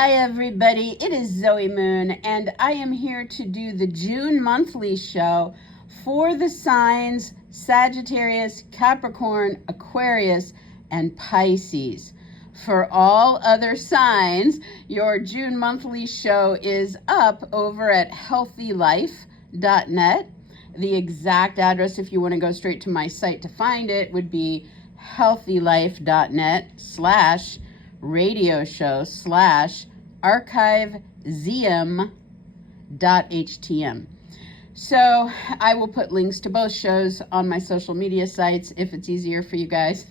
Hi everybody, it is Zoe Moon and I am here to do the June monthly show for the signs Sagittarius, Capricorn, Aquarius, and Pisces. For all other signs, your June monthly show is up over at healthylife.net. The exact address, if you want to go straight to my site to find it, would be healthylife.net/radio show/archivezm.htm. So I will put links to both shows on my social media sites if it's easier for you guys.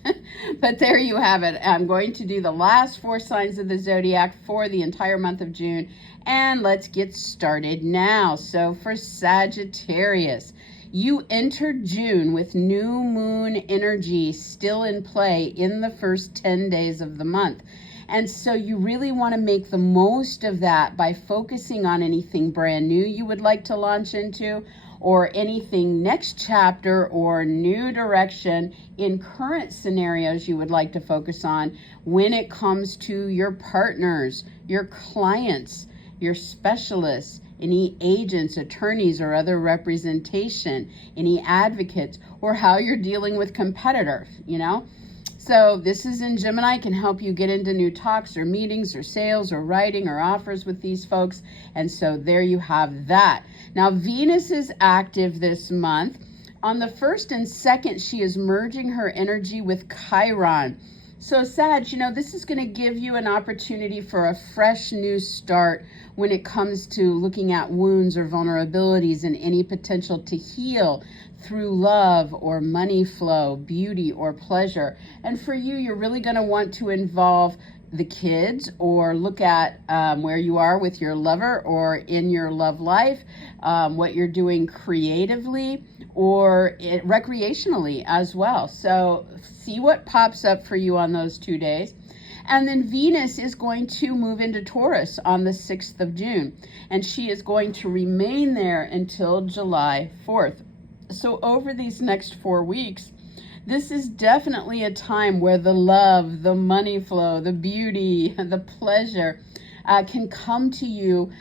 But there you have it. I'm going to do the last 4 signs of the zodiac for the entire month of June. And let's get started now. So for Sagittarius, you enter June with new moon energy still in play in the first 10 days of the month. And so you really want to make the most of that by focusing on anything brand new you would like to launch into, or anything next chapter or new direction in current scenarios you would like to focus on when it comes to your partners, your clients, your specialists, any agents, attorneys, or other representation, any advocates, or how you're dealing with competitors, So this is in Gemini, can help you get into new talks or meetings or sales or writing or offers with these folks. And so there you have that. Now, Venus is active this month. On the 1st and 2nd, she is merging her energy with Chiron. So Sag, this is going to give you an opportunity for a fresh new start when it comes to looking at wounds or vulnerabilities and any potential to heal through love or money flow, beauty or pleasure. And for you, you're really going to want to involve the kids or look at where you are with your lover or in your love life, what you're doing creatively or recreationally as well. So see what pops up for you on those 2 days. And then Venus is going to move into Taurus on the 6th of June, and she is going to remain there until July 4th. So over these next 4 weeks, this is definitely a time where the love, the money flow, the beauty, the pleasure can come to you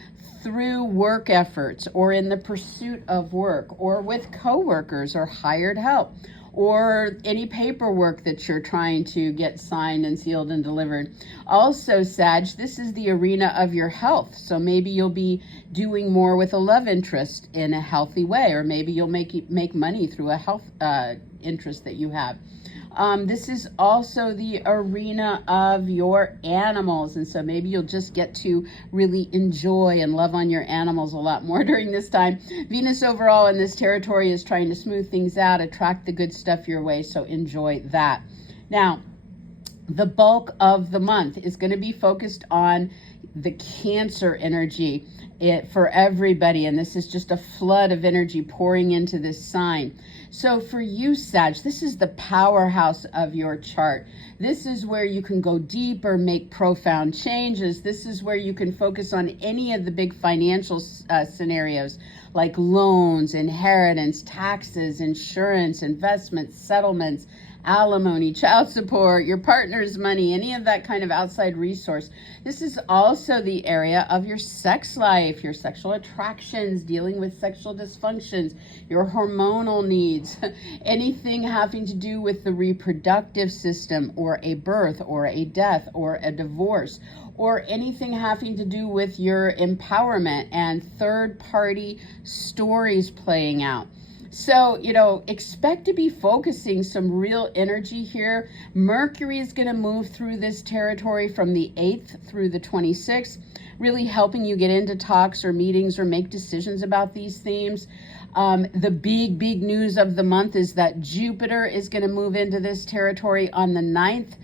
through work efforts or in the pursuit of work or with coworkers or hired help or any paperwork that you're trying to get signed and sealed and delivered. Also, Sag, this is the arena of your health. So maybe you'll be doing more with a love interest in a healthy way, or maybe you'll make money through a health interest that you have. This is also the arena of your animals, and so maybe you'll just get to really enjoy and love on your animals a lot more during this time. Venus overall in this territory is trying to smooth things out, attract the good stuff your way, so enjoy that. Now, the bulk of the month is going to be focused on the Cancer energy for everybody, and this is just a flood of energy pouring into this sign. So for you, Sag, this is the powerhouse of your chart. This is where you can go deeper, make profound changes. This is where you can focus on any of the big financial scenarios like loans, inheritance, taxes, insurance, investments, settlements, alimony, child support, your partner's money, any of that kind of outside resource. This is also the area of your sex life, your sexual attractions, dealing with sexual dysfunctions, your hormonal needs, anything having to do with the reproductive system or a birth or a death or a divorce, or anything having to do with your empowerment and third-party stories playing out. So, expect to be focusing some real energy here. Mercury is going to move through this territory from the 8th through the 26th, really helping you get into talks or meetings or make decisions about these themes. The big news of the month is that Jupiter is going to move into this territory on the 9th,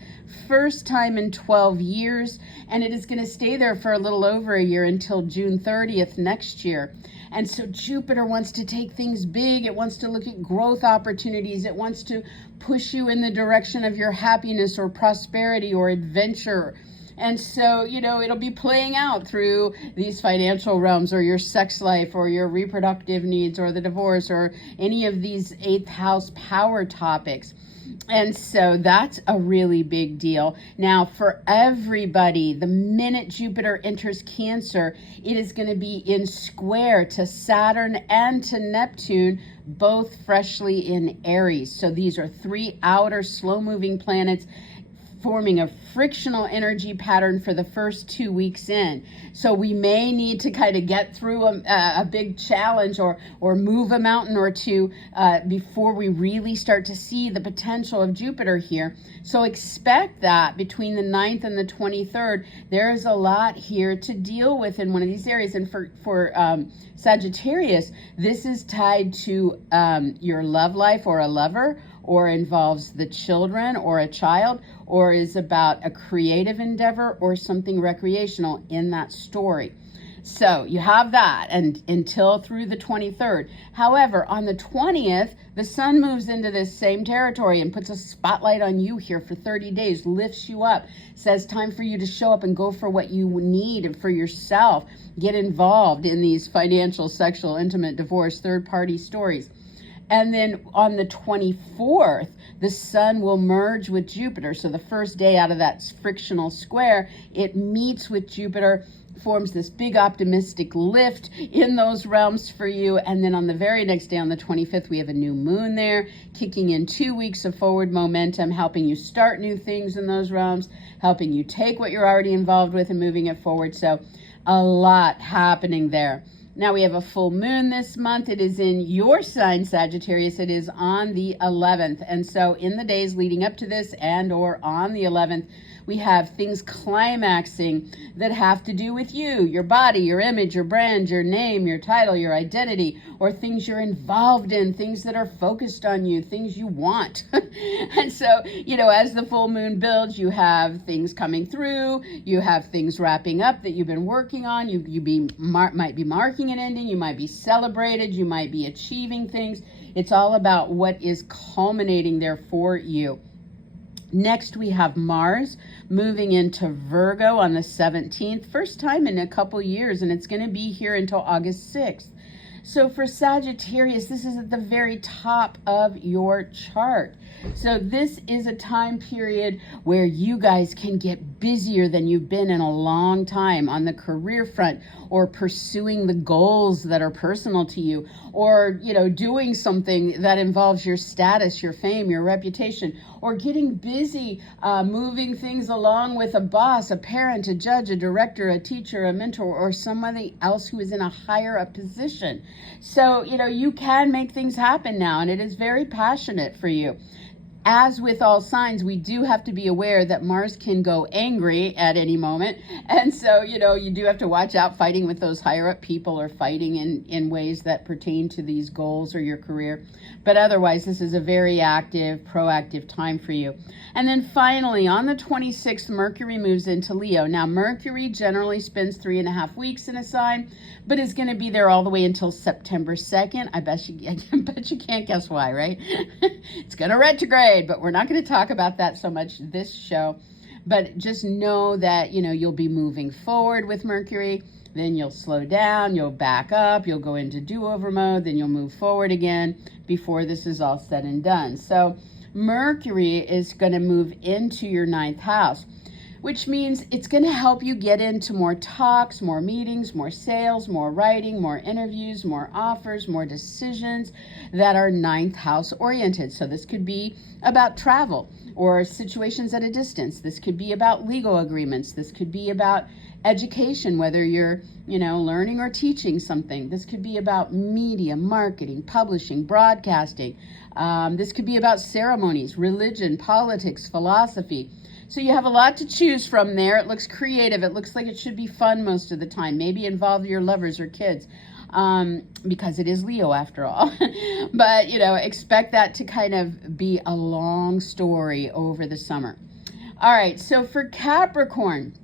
first time in 12 years, and it is going to stay there for a little over a year until June 30th next year. And so Jupiter wants to take things big. It wants to look at growth opportunities. It wants to push you in the direction of your happiness or prosperity or adventure. And so, it'll be playing out through these financial realms, or your sex life, or your reproductive needs, or the divorce, or any of these 8th house power topics. And so that's a really big deal. Now, for everybody, the minute Jupiter enters Cancer, it is going to be in square to Saturn and to Neptune, both freshly in Aries. So these are 3 outer slow-moving planets forming a frictional energy pattern for the first 2 weeks in. So we may need to kind of get through a big challenge or move a mountain or two before we really start to see the potential of Jupiter here. So expect that between the 9th and the 23rd, there is a lot here to deal with in one of these areas. And for Sagittarius, this is tied to your love life or a lover, or involves the children or a child, or is about a creative endeavor or something recreational in that story. So you have that and until through the 23rd. However, on the 20th, the sun moves into this same territory and puts a spotlight on you here for 30 days, lifts you up, says time for you to show up and go for what you need and for yourself. Get involved in these financial, sexual, intimate, divorce, third-party stories. And then on the 24th, the sun will merge with Jupiter. So the first day out of that frictional square, it meets with Jupiter, forms this big optimistic lift in those realms for you. And then on the very next day, on the 25th, we have a new moon there, kicking in 2 weeks of forward momentum, helping you start new things in those realms, helping you take what you're already involved with and moving it forward. So a lot happening there. Now we have a full moon this month. It is in your sign, Sagittarius. It is on the 11th. And so in the days leading up to this and or on the 11th, we have things climaxing that have to do with you, your body, your image, your brand, your name, your title, your identity, or things you're involved in, things that are focused on you, things you want. And so, as the full moon builds, you have things coming through, you have things wrapping up that you've been working on, you might be marking an ending, you might be celebrated, you might be achieving things. It's all about what is culminating there for you. Next, we have Mars moving into Virgo on the 17th, first time in a couple years, and it's going to be here until August 6th. So for Sagittarius, this is at the very top of your chart. So this is a time period where you guys can get busier than you've been in a long time on the career front, or pursuing the goals that are personal to you, or, doing something that involves your status, your fame, your reputation, or getting busy moving things along with a boss, a parent, a judge, a director, a teacher, a mentor, or somebody else who is in a higher up position. So, you can make things happen now, and it is very passionate for you. As with all signs, we do have to be aware that Mars can go angry at any moment. And so, you do have to watch out fighting with those higher up people, or fighting in ways that pertain to these goals or your career. But otherwise, this is a very active, proactive time for you. And then finally, on the 26th, Mercury moves into Leo. Now, Mercury generally spends 3.5 weeks in a sign, but is going to be there all the way until September 2nd. I bet you can't guess why, right? It's going to retrograde, but we're not going to talk about that so much this show. But just know that, you'll be moving forward with Mercury. Then you'll slow down, you'll back up, you'll go into do-over mode, then you'll move forward again before this is all said and done. So Mercury is going to move into your 9th house, which means it's going to help you get into more talks, more meetings, more sales, more writing, more interviews, more offers, more decisions that are 9th house oriented. So this could be about travel or situations at a distance. This could be about legal agreements. This could be about education, whether you're, learning or teaching something. This could be about media, marketing, publishing, broadcasting. This could be about ceremonies, religion, politics, philosophy. So you have a lot to choose from there. It looks creative. It looks like it should be fun most of the time. Maybe involve your lovers or kids, because it is Leo after all. But, expect that to kind of be a long story over the summer. All right, so for Capricorn,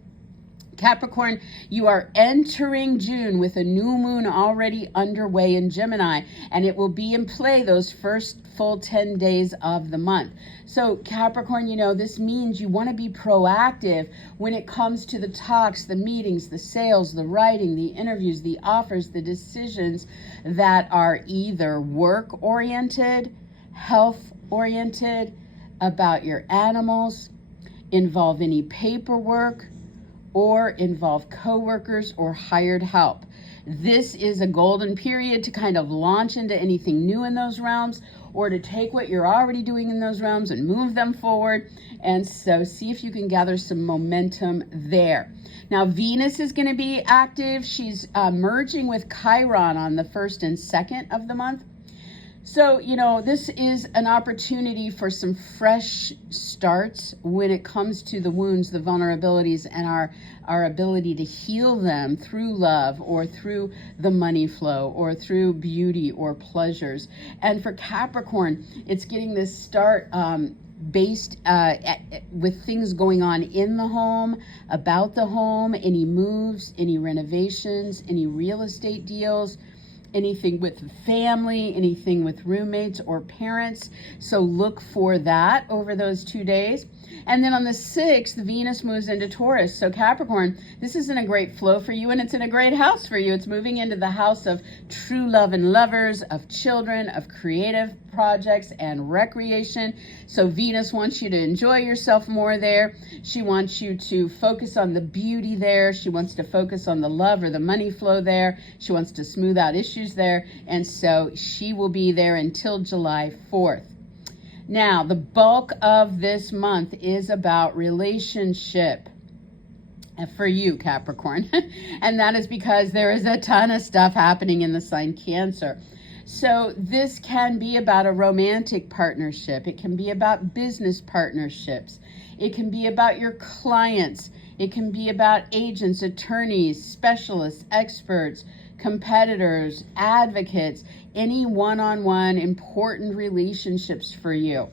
Capricorn, you are entering June with a new moon already underway in Gemini, and it will be in play those first full 10 days of the month. So Capricorn, you know, this means you want to be proactive when it comes to the talks, the meetings, the sales, the writing, the interviews, the offers, the decisions that are either work-oriented, health-oriented, about your animals, involve any paperwork, or involve coworkers or hired help. This is a golden period to kind of launch into anything new in those realms, or to take what you're already doing in those realms and move them forward. And so see if you can gather some momentum there. Now, Venus is going to be active. She's merging with Chiron on the 1st and 2nd of the month. So, you know, this is an opportunity for some fresh starts when it comes to the wounds, the vulnerabilities, and our ability to heal them through love or through the money flow or through beauty or pleasures. And for Capricorn, it's getting this start based with things going on in the home, about the home, any moves, any renovations, any real estate deals, anything with family, anything with roommates or parents. So look for that over those 2 days. And then on the 6th, Venus moves into Taurus. So Capricorn, this is in a great flow for you, and it's in a great house for you. It's moving into the house of true love and lovers, of children, of creative projects and recreation. So Venus wants you to enjoy yourself more there. She wants you to focus on the beauty there. She wants to focus on the love or the money flow there. She wants to smooth out issues there. And so she will be there until July 4th. Now, the bulk of this month is about relationship for you, Capricorn. And that is because there is a ton of stuff happening in the sign Cancer. So this can be about a romantic partnership. It can be about business partnerships. It can be about your clients. It can be about agents, attorneys, specialists, experts, competitors, advocates, any one-on-one important relationships for you.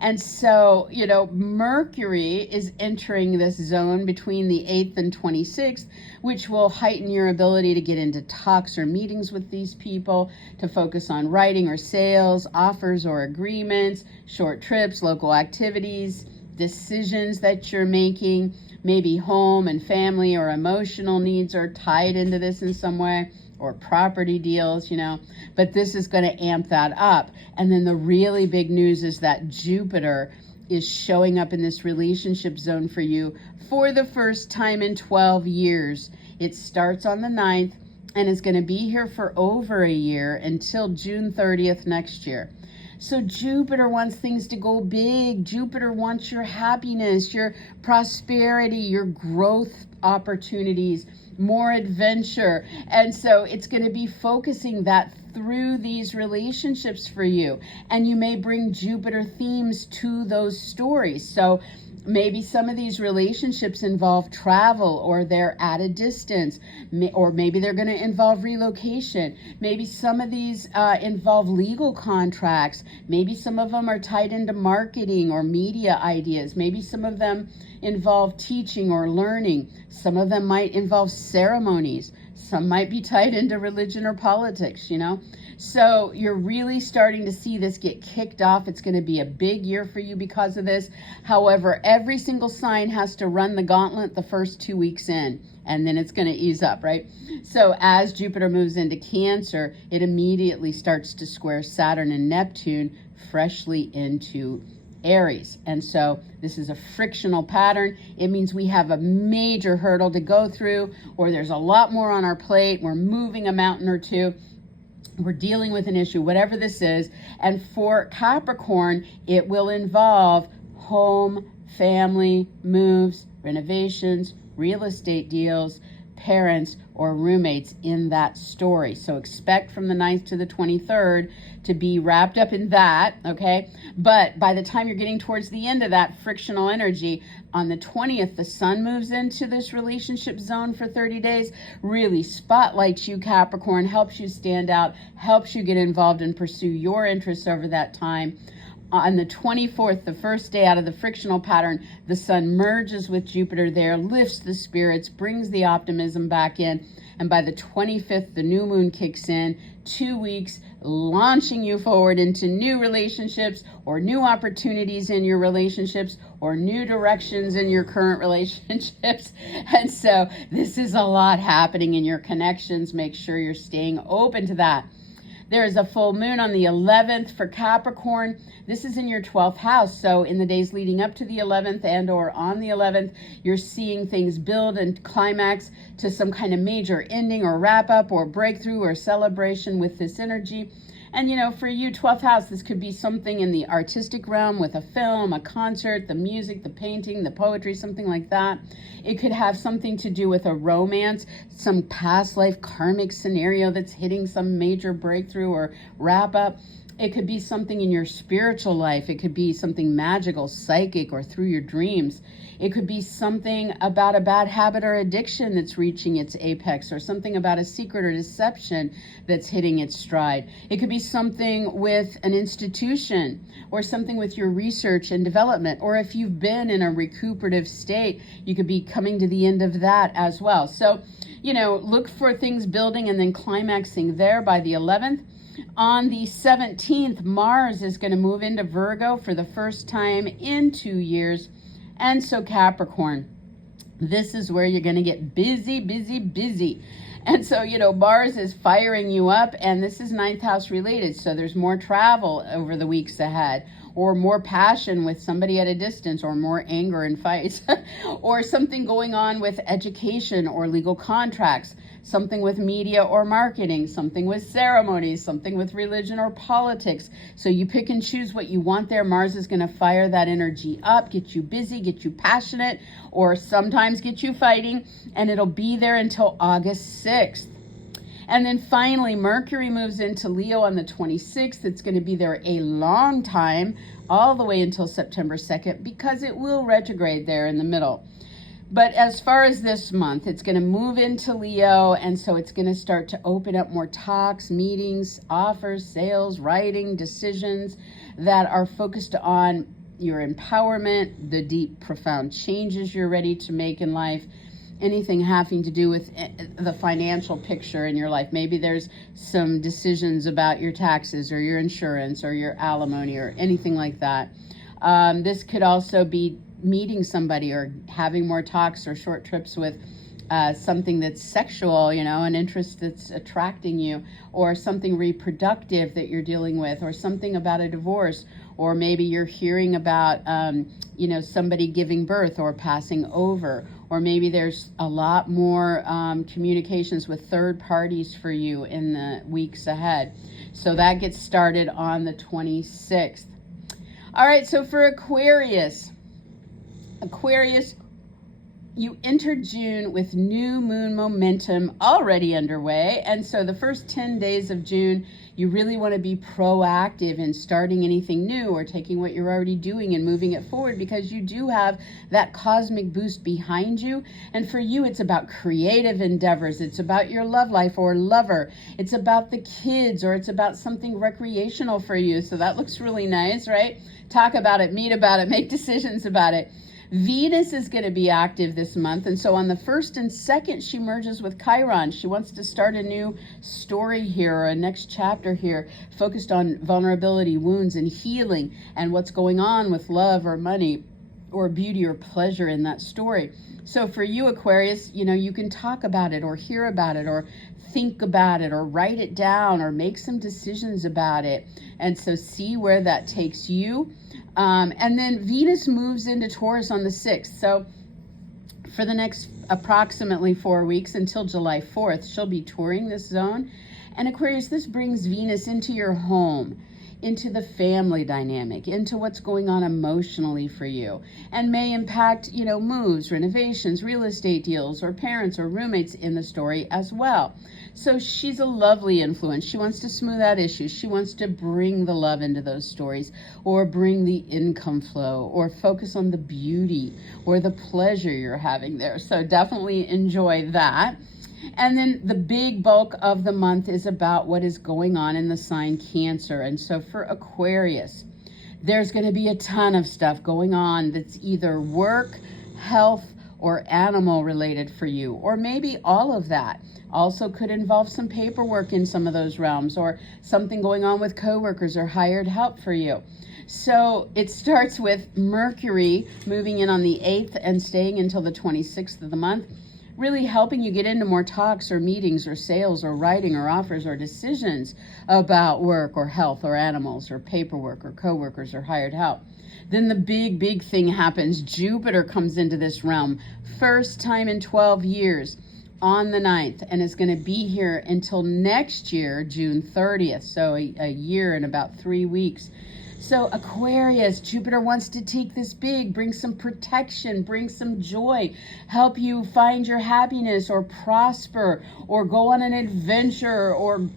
And so, you know, Mercury is entering this zone between the 8th and 26th, which will heighten your ability to get into talks or meetings with these people, to focus on writing or sales, offers or agreements, short trips, local activities, decisions that you're making. Maybe home and family or emotional needs are tied into this in some way, or property deals, you know, but this is going to amp that up. And then the really big news is that Jupiter is showing up in this relationship zone for you for the first time in 12 years. It starts on the 9th and is going to be here for over a year until June 30th next year. So Jupiter wants things to go big. Jupiter wants your happiness, your prosperity, your growth opportunities, more adventure. And so it's going to be focusing that through these relationships for you. And you may bring Jupiter themes to those stories. So maybe some of these relationships involve travel, or they're at a distance, or maybe they're going to involve relocation. Maybe some of these involve legal contracts. Maybe some of them are tied into marketing or media ideas. Maybe some of them involve teaching or learning. Some of them might involve ceremonies. Some might be tied into religion or politics, you know. So you're really starting to see this get kicked off. It's going to be a big year for you because of this. However, every single sign has to run the gauntlet the first 2 weeks in, and then it's going to ease up, right? So as Jupiter moves into Cancer, it immediately starts to square Saturn and Neptune freshly into Aries. And so this is a frictional pattern. It means we have a major hurdle to go through, or there's a lot more on our plate. We're moving a mountain or two. We're dealing with an issue, whatever this is. And for Capricorn, it will involve home, family, moves, renovations, real estate deals, parents, or roommates in that story. So expect from the 9th to the 23rd to be wrapped up in that, okay? But by the time you're getting towards the end of that frictional energy, on the 20th, the sun moves into this relationship zone for 30 days, really spotlights you, Capricorn, helps you stand out, helps you get involved and pursue your interests over that time. On the 24th, the first day out of the frictional pattern, the sun merges with Jupiter there, lifts the spirits, brings the optimism back in. And by the 25th, the new moon kicks in, 2 weeks, launching you forward into new relationships or new opportunities in your relationships or new directions in your current relationships. And so this is a lot happening in your connections. Make sure you're staying open to that. There is a full moon on the 11th for Capricorn. This is in your 12th house. So in the days leading up to the 11th and or on the 11th, you're seeing things build and climax to some kind of major ending or wrap up or breakthrough or celebration with this energy. And, you know, for you, 12th house, this could be something in the artistic realm with a film, a concert, the music, the painting, the poetry, something like that. It could have something to do with a romance, some past life karmic scenario that's hitting some major breakthrough or wrap up. It could be something in your spiritual life. It could be something magical, psychic, or through your dreams. It could be something about a bad habit or addiction that's reaching its apex, or something about a secret or deception that's hitting its stride. It could be something with an institution, or something with your research and development. Or if you've been in a recuperative state, you could be coming to the end of that as well. So, you know, look for things building and then climaxing there by the 11th. On the 17th, Mars is going to move into Virgo for the first time in 2 years. And so Capricorn, this is where you're going to get busy, busy, busy. And so, you know, Mars is firing you up, and this is 9th house related. So there's more travel over the weeks ahead, or more passion with somebody at a distance, or more anger and fights, or something going on with education or legal contracts, something with media or marketing, something with ceremonies, something with religion or politics. So you pick and choose what you want there. Mars is going to fire that energy up, get you busy, get you passionate, or sometimes get you fighting, and it'll be there until August 6th. And then finally, Mercury moves into Leo on the 26th. It's going to be there a long time, all the way until September 2nd, because it will retrograde there in the middle. But as far as this month, it's going to move into Leo, and so it's going to start to open up more talks, meetings, offers, sales, writing, decisions that are focused on your empowerment, the deep, profound changes you're ready to make in life, anything having to do with the financial picture in your life. Maybe there's some decisions about your taxes or your insurance or your alimony or anything like that. This could also be meeting somebody or having more talks or short trips with something that's sexual, you know, an interest that's attracting you, or something reproductive that you're dealing with, or something about a divorce, or maybe you're hearing about, you know, somebody giving birth or passing over, or maybe there's a lot more communications with third parties for you in the weeks ahead. So that gets started on the 26th. All right, so for Aquarius, you enter June with new moon momentum already underway. And so the first 10 days of June, you really want to be proactive in starting anything new or taking what you're already doing and moving it forward, because you do have that cosmic boost behind you. And for you, it's about creative endeavors. It's about your love life or lover. It's about the kids, or it's about something recreational for you. So that looks really nice, right? Talk about it, meet about it, make decisions about it. Venus is going to be active this month, and so on the 1st and 2nd, she merges with Chiron. She wants to start a new story here, or a next chapter here, focused on vulnerability, wounds, and healing, and what's going on with love or money or beauty or pleasure in that story. So for you, Aquarius, you know, you can talk about it or hear about it or think about it or write it down or make some decisions about it. And so see where that takes you. And then Venus moves into Taurus on the 6th. So for the next approximately 4 weeks until July 4th, she'll be touring this zone. And Aquarius, this brings Venus into your home, into the family dynamic, into what's going on emotionally for you, and may impact, you know, moves, renovations, real estate deals, or parents or roommates in the story as well. So she's a lovely influence. She wants to smooth out issues. She wants to bring the love into those stories, or bring the income flow, or focus on the beauty or the pleasure you're having there. So definitely enjoy that. And then the big bulk of the month is about what is going on in the sign Cancer. And so for Aquarius, there's going to be a ton of stuff going on that's either work, health, or animal related for you, or maybe all of that. Also could involve some paperwork in some of those realms, or something going on with coworkers or hired help for you. So it starts with Mercury moving in on the 8th and staying until the 26th of the month, really helping you get into more talks or meetings or sales or writing or offers or decisions about work or health or animals or paperwork or coworkers or hired help. Then the big thing happens. Jupiter comes into this realm, first time in 12 years on the 9th, and it's going to be here until next year, June 30th, so a year and about 3 weeks. So Aquarius, Jupiter wants to take this big, bring some protection, bring some joy, help you find your happiness or prosper or go on an adventure or,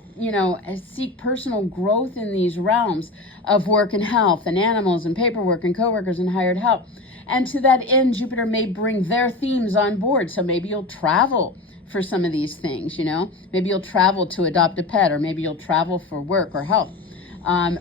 seek personal growth in these realms of work and health and animals and paperwork and coworkers and hired help. And to that end, Jupiter may bring their themes on board. So maybe you'll travel for some of these things, maybe you'll travel to adopt a pet, or maybe you'll travel for work or health.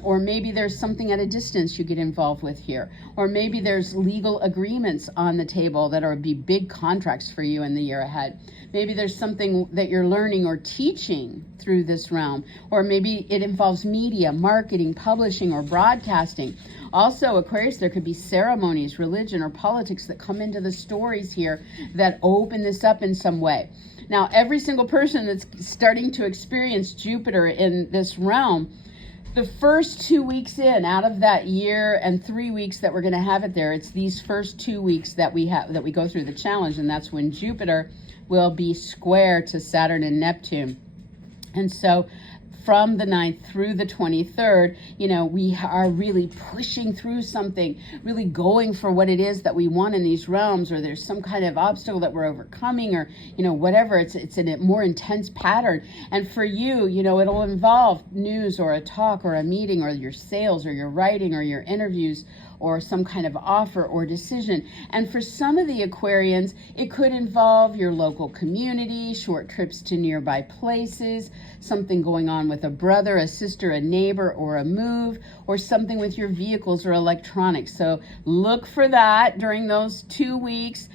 Or maybe there's something at a distance you get involved with here. Or maybe there's legal agreements on the table that are be big contracts for you in the year ahead. Maybe there's something that you're learning or teaching through this realm. Or maybe it involves media, marketing, publishing, or broadcasting. Also, Aquarius, there could be ceremonies, religion, or politics that come into the stories here that open this up in some way. Now, every single person that's starting to experience Jupiter in this realm, the first 2 weeks in, out of that year and 3 weeks that we're going to have it there, it's these first 2 weeks that we go through the challenge, and that's when Jupiter will be square to Saturn and Neptune. And so from the 9th through the 23rd, we are really pushing through something, really going for what it is that we want in these realms, or there's some kind of obstacle that we're overcoming, or, whatever. It's in a more intense pattern. And for you, it'll involve news or a talk or a meeting or your sales or your writing or your interviews or some kind of offer or decision. And for some of the Aquarians, it could involve your local community, short trips to nearby places, something going on with a brother, a sister, a neighbor, or a move, or something with your vehicles or electronics. So look for that during those 2 weeks.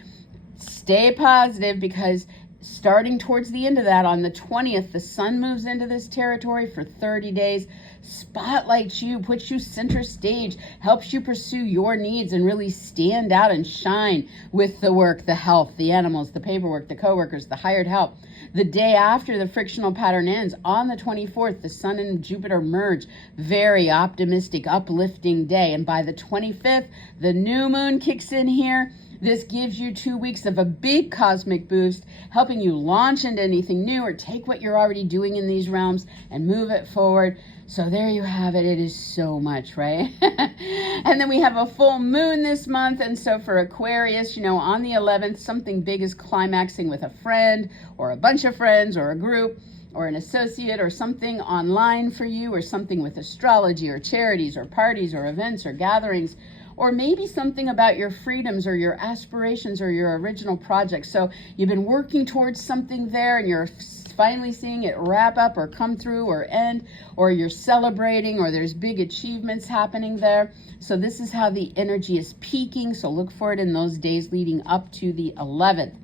Stay positive, because starting towards the end of that, on the 20th, the sun moves into this territory for 30 days, spotlights you, puts you center stage, helps you pursue your needs and really stand out and shine with the work, the health, the animals, the paperwork, the coworkers, the hired help. The day after the frictional pattern ends, on the 24th, the sun and Jupiter merge. Very optimistic, uplifting day. And by the 25th, the new moon kicks in here. This gives you 2 weeks of a big cosmic boost, helping you launch into anything new or take what you're already doing in these realms and move it forward. So there you have it. It is so much, right? And then we have a full moon this month. And so for Aquarius, on the 11th, something big is climaxing with a friend or a bunch of friends or a group or an associate or something online for you, or something with astrology or charities or parties or events or gatherings, or maybe something about your freedoms or your aspirations or your original project. So you've been working towards something there and you're finally seeing it wrap up or come through or end, or you're celebrating, or there's big achievements happening there. So this is how the energy is peaking. So look for it in those days leading up to the 11th.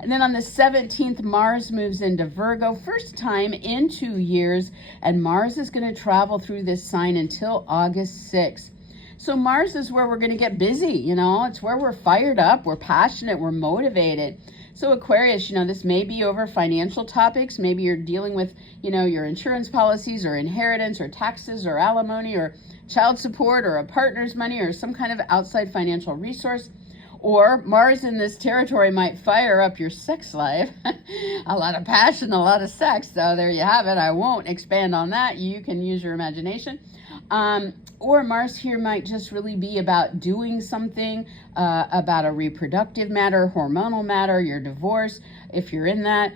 And then on the 17th, Mars moves into Virgo, first time in 2 years, and Mars is going to travel through this sign until August 6th. So Mars is where we're going to get busy, it's where we're fired up, we're passionate, we're motivated. So Aquarius, this may be over financial topics. Maybe you're dealing with, your insurance policies or inheritance or taxes or alimony or child support or a partner's money or some kind of outside financial resource. Or Mars in this territory might fire up your sex life. A lot of passion, a lot of sex. So there you have it. I won't expand on that. You can use your imagination. Or Mars here might just really be about doing something about a reproductive matter, hormonal matter, your divorce, if you're in that.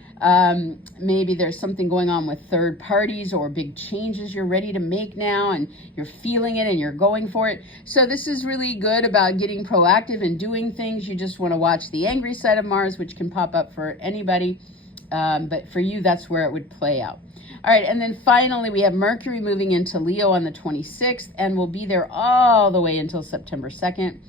Maybe there's something going on with third parties or big changes you're ready to make now and you're feeling it and you're going for it. So this is really good about getting proactive and doing things. You just want to watch the angry side of Mars, which can pop up for anybody. But for you, that's where it would play out. All right, and then finally, we have Mercury moving into Leo on the 26th, and will be there all the way until September 2nd.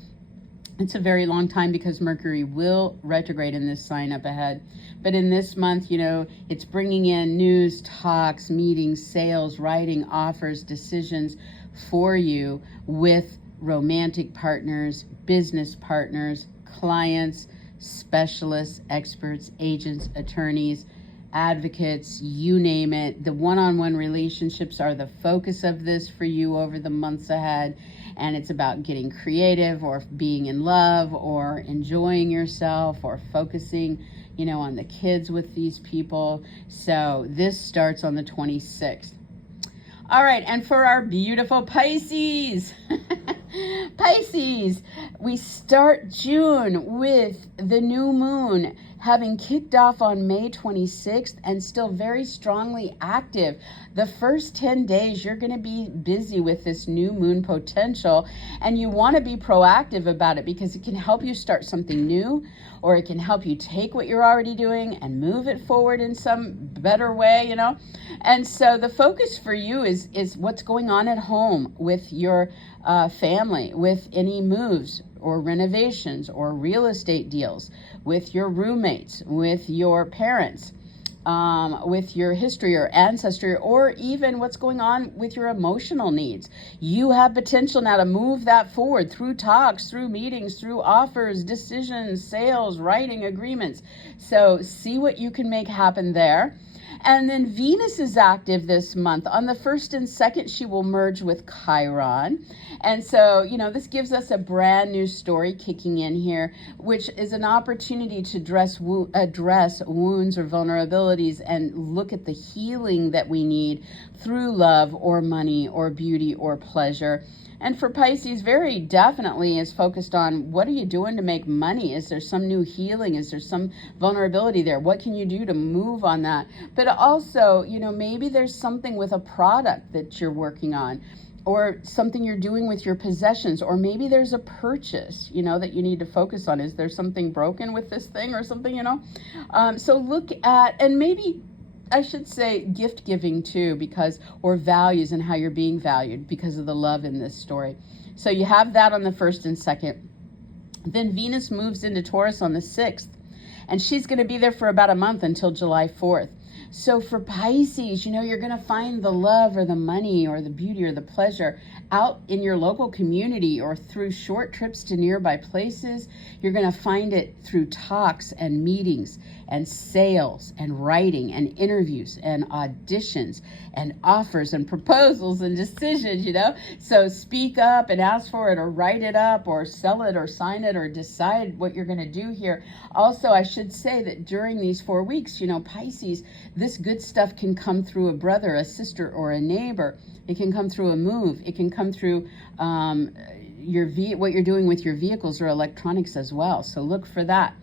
It's a very long time because Mercury will retrograde in this sign up ahead. But in this month, you know, it's bringing in news, talks, meetings, sales, writing, offers, decisions for you with romantic partners, business partners, clients, specialists, experts, agents, attorneys, advocates, you name it. The one-on-one relationships are the focus of this for you over the months ahead. And it's about getting creative or being in love or enjoying yourself or focusing, you know, on the kids with these people. So this starts on the 26th. All right, and for our beautiful Pisces, Pisces, we start June with the new moon having kicked off on May 26th and still very strongly active. The first 10 days, you're going to be busy with this new moon potential, and you want to be proactive about it because it can help you start something new, or it can help you take what you're already doing and move it forward in some better way, you know? And so the focus for you is what's going on at home with your family, with any moves or renovations or real estate deals, with your roommates, with your parents, with your history or ancestry, or even what's going on with your emotional needs. You have potential now to move that forward through talks, through meetings, through offers, decisions, sales, writing, agreements. So see what you can make happen there. And then Venus is active this month. On the 1st and 2nd, she will merge with Chiron. And so, you know, this gives us a brand new story kicking in here, which is an opportunity to address wounds or vulnerabilities and look at the healing that we need through love or money or beauty or pleasure. And for Pisces, very definitely is focused on what are you doing to make money? Is there some new healing? Is there some vulnerability there? What can you do to move on that? But also, you know, maybe there's something with a product that you're working on, or something you're doing with your possessions, or maybe there's a purchase, you know, that you need to focus on. Is there something broken with this thing or something, you know? So look at, and maybe I should say gift giving too, because, or values and how you're being valued because of the love in this story. So you have that on the 1st and 2nd. Then Venus moves into Taurus on the 6th, and she's going to be there for about a month until July 4th. So for Pisces, you know, you're going to find the love or the money or the beauty or the pleasure out in your local community or through short trips to nearby places. You're going to find it through talks and meetings and sales and writing and interviews and auditions and offers and proposals and decisions, you know. So speak up and ask for it, or write it up, or sell it, or sign it, or decide what you're going to do here. Also, I should say that during these 4 weeks, you know, Pisces, this good stuff can come through a brother, a sister, or a neighbor. It can come through a move. It can come through what you're doing with your vehicles or electronics as well. So look for that.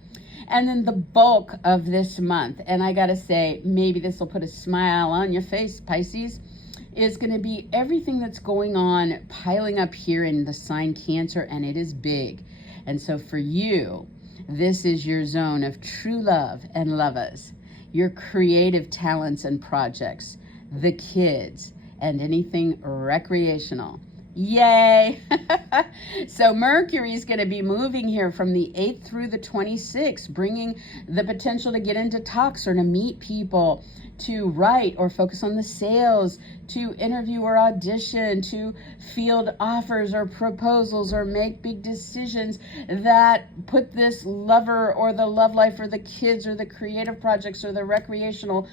And then the bulk of this month, and I got to say, maybe this will put a smile on your face, Pisces, is going to be everything that's going on piling up here in the sign Cancer, and it is big. And so for you, this is your zone of true love and lovers, your creative talents and projects, the kids, and anything recreational. Yay! So Mercury is going to be moving here from the 8th through the 26th, bringing the potential to get into talks or to meet people, to write or focus on the sales, to interview or audition, to field offers or proposals, or make big decisions that put this lover or the love life or the kids or the creative projects or the recreational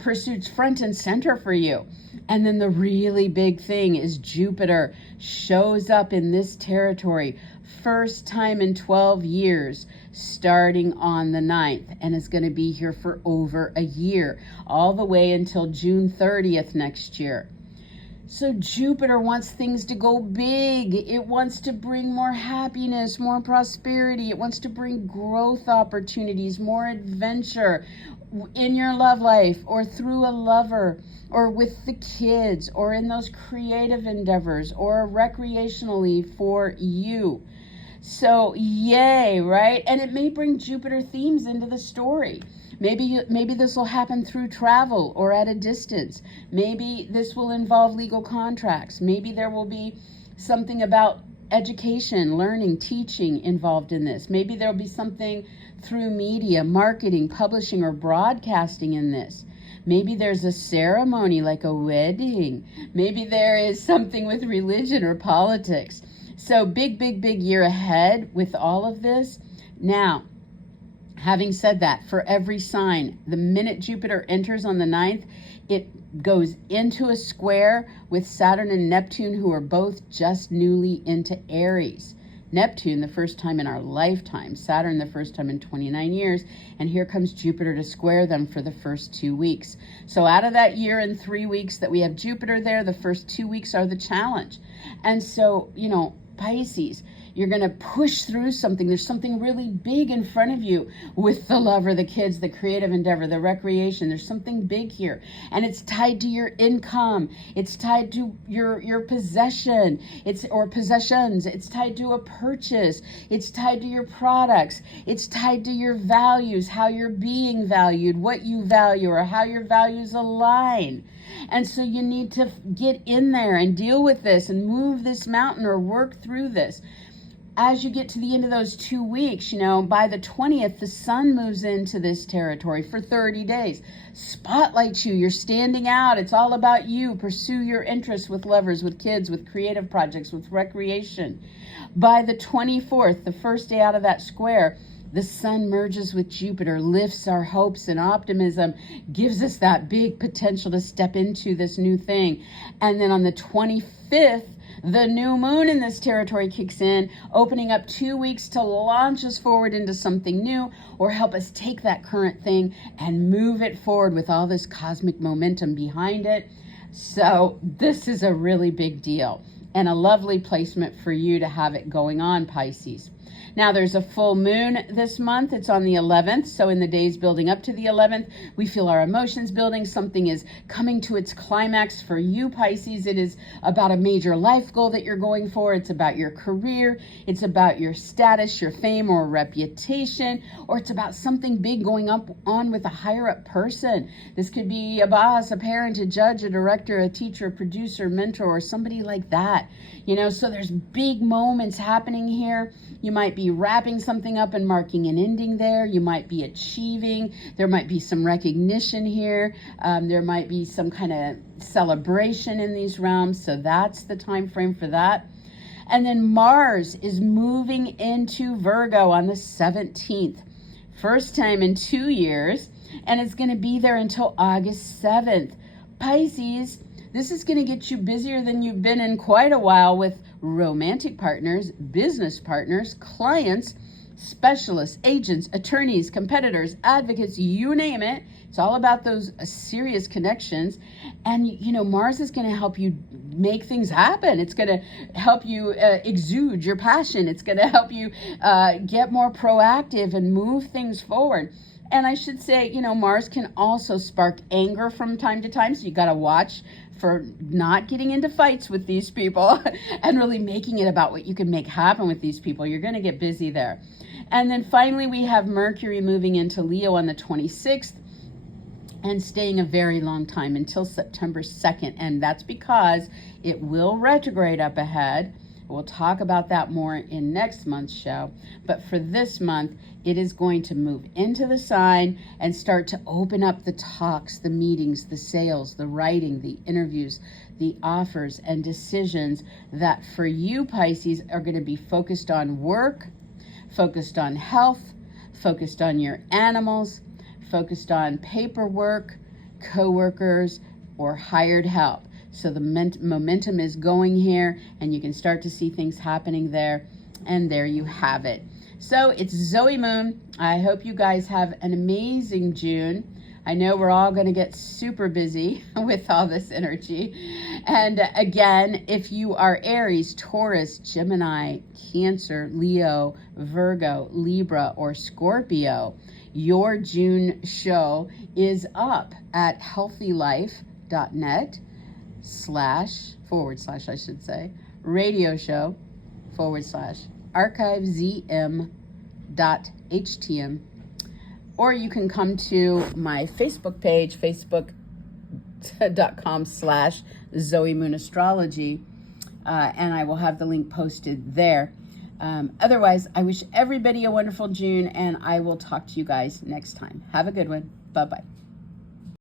pursuits front and center for you. And then the really big thing is Jupiter shows up in this territory, first time in 12 years, starting on the 9th, and is going to be here for over a year, all the way until June 30th next year. So Jupiter wants things to go big. It wants to bring more happiness, more prosperity. It wants to bring growth opportunities, more adventure in your love life, or through a lover, or with the kids, or in those creative endeavors, or recreationally for you. So yay, right? And it may bring Jupiter themes into the story. Maybe this will happen through travel or at a distance. Maybe this will involve legal contracts. Maybe there will be something about education, learning, teaching involved in this. Maybe there'll be something through media, marketing, publishing, or broadcasting in this. Maybe there's a ceremony like a wedding. Maybe there is something with religion or politics. So big year ahead with all of this. Now, having said that, for every sign, the minute Jupiter enters on the 9th, it goes into a square with Saturn and Neptune, who are both just newly into Aries. Neptune, the first time in our lifetime. Saturn, the first time in 29 years. And here comes Jupiter to square them for the first 2 weeks. So out of that year and 3 weeks that we have Jupiter there, the first 2 weeks are the challenge. And so, Pisces, you're going to push through something. There's something really big in front of you with the lover, the kids, the creative endeavor, the recreation. There's something big here. And it's tied to your income. It's tied to your possession. Or possessions. It's tied to a purchase. It's tied to your products. It's tied to your values, how you're being valued, what you value, or how your values align. And so you need to get in there and deal with this and move this mountain or work through this. As you get to the end of those 2 weeks, by the 20th, the sun moves into this territory for 30 days. Spotlights you. You're standing out. It's all about you. Pursue your interests with lovers, with kids, with creative projects, with recreation. By the 24th, the first day out of that square, the sun merges with Jupiter, lifts our hopes and optimism, gives us that big potential to step into this new thing. And then on the 25th, the new moon in this territory kicks in, opening up 2 weeks to launch us forward into something new or help us take that current thing and move it forward with all this cosmic momentum behind it. So this is a really big deal and a lovely placement for you to have it going on, Pisces. Now there's a full moon this month. It's on the 11th. So in the days building up to the 11th, we feel our emotions building. Something is coming to its climax for you, Pisces. It is about a major life goal that you're going for. It's about your career. It's about your status, your fame, or reputation, or it's about something big going on with a higher up person. This could be a boss, a parent, a judge, a director, a teacher, a producer, mentor, or somebody like that. So there's big moments happening here. You might be wrapping something up and marking an ending there. You might be achieving. There might be some recognition here. There might be some kind of celebration in these realms. So that's the time frame for that. And then Mars is moving into Virgo on the 17th. First time in 2 years. And it's going to be there until August 7th. Pisces, this is going to get you busier than you've been in quite a while with romantic partners, business partners, clients, specialists, agents, attorneys, competitors, advocates, you name it. It's all about those serious connections. And, Mars is going to help you make things happen. It's going to help you exude your passion. It's going to help you get more proactive and move things forward. And I should say, Mars can also spark anger from time to time. So you got to watch for not getting into fights with these people and really making it about what you can make happen with these people. You're going to get busy there. And then finally, we have Mercury moving into Leo on the 26th and staying a very long time until September 2nd. And that's because it will retrograde up ahead. We'll talk about that more in next month's show. But for this month, it is going to move into the sign and start to open up the talks, the meetings, the sales, the writing, the interviews, the offers and decisions that for you, Pisces, are going to be focused on work, focused on health, focused on your animals, focused on paperwork, coworkers, or hired help. So the momentum is going here and you can start to see things happening there. And there you have it. So it's Zoe Moon. I hope you guys have an amazing June. I know we're all going to get super busy with all this energy. And again, if you are Aries, Taurus, Gemini, Cancer, Leo, Virgo, Libra, or Scorpio, your June show is up at healthylife.net // I should say, radio show / archivezm.htm, or you can come to my Facebook page, facebook.com/Zoe Moon Astrology, and I will have the link posted there. Otherwise, I wish everybody a wonderful June, and I will talk to you guys next time. Have a good one. Bye-bye.